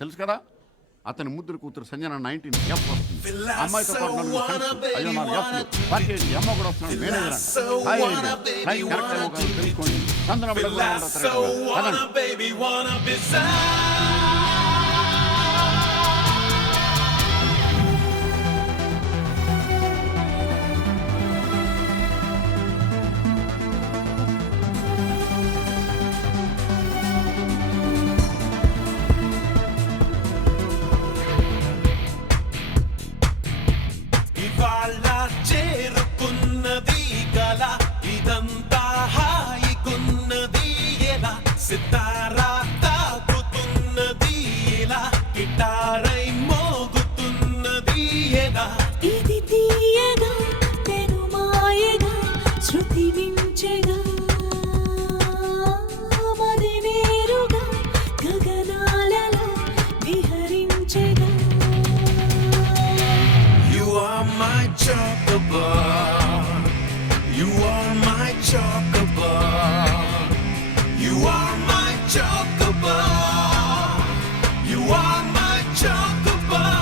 తెలుసు కదా. అతని ముద్దుల కూతురు సంజన 19 F వస్తుంది. అమ్మాయితో పాటు నలుగురు ఫ్రెండ్స్, 5 F'లు, పార్టీ అమ్మ కూడా వస్తున్నాడు. మేనేజర్ అంట హాయ్ ఫ్లైట్ కరెక్ట్ ఏమో కాదు తెలుసుకోండి. చందన చేరుకున్నది కల ఇదంతా హాయికున్నది ఎలా సితారా తాకుతున్నది ఇలా గిటారై మోగుతున్నది ఎలా ఇది తీయగా తెను మాయగా శృతి మించెగా మది నేరుగా గగనాలలో విహరించెగా You are my chocobar. You are my chocobar. You are my chocobar. You are my chocobar.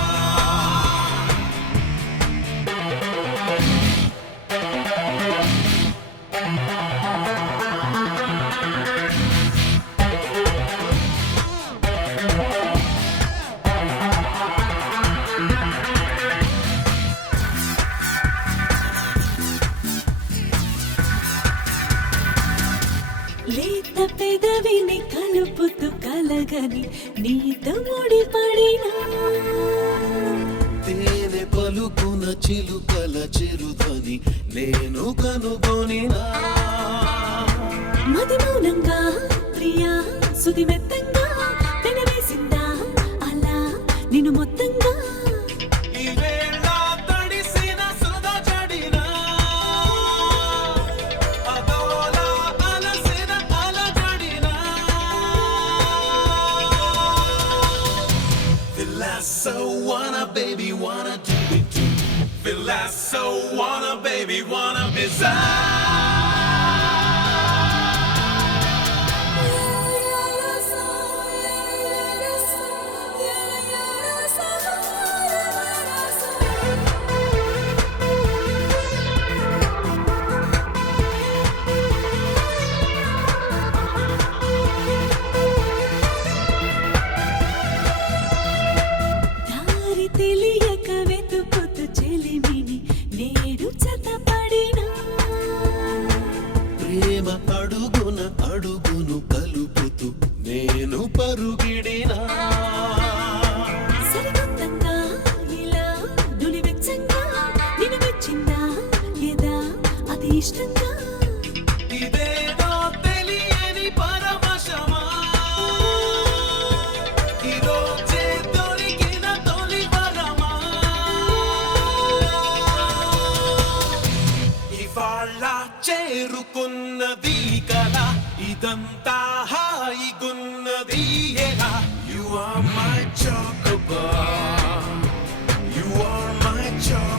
లేత పెదవిని కలుపుతూ కలగని నీతో ముడిపడినా తేనె పలుకున చిలుకల చిరుదని నేను కనుగొనినా మది మౌనంగా ప్రియా సుది మెత్తంగా పెనవేసిందా అలా నిన్ను మొత్తంగా ఈ వేళ తడిసిన సుధ జడినా అదోలా అలసిన అలజడినా Filasso wanna baby wanna do it too Filasso wanna baby wanna be దారి తెలియక వెతుకుతూ చెలిమిని నేడు చతపడినా ప్రేమ అడుగున అడుగును కలుపుతూ నేను పరుగిడినా సరికొత్తంగా ఇలా నులివెచ్చంగా నిన్ను మెచ్చిందా లేదా అది ఇష్టంగా ఇదేదో తెలియని పరవశమా ఈరోజే దొరికిన తొలి వరమా ఇవాళ చేరుకున్నది కల ఇదంతా హాయిగున్నది ఎలా You are my chocobar You are my chocobar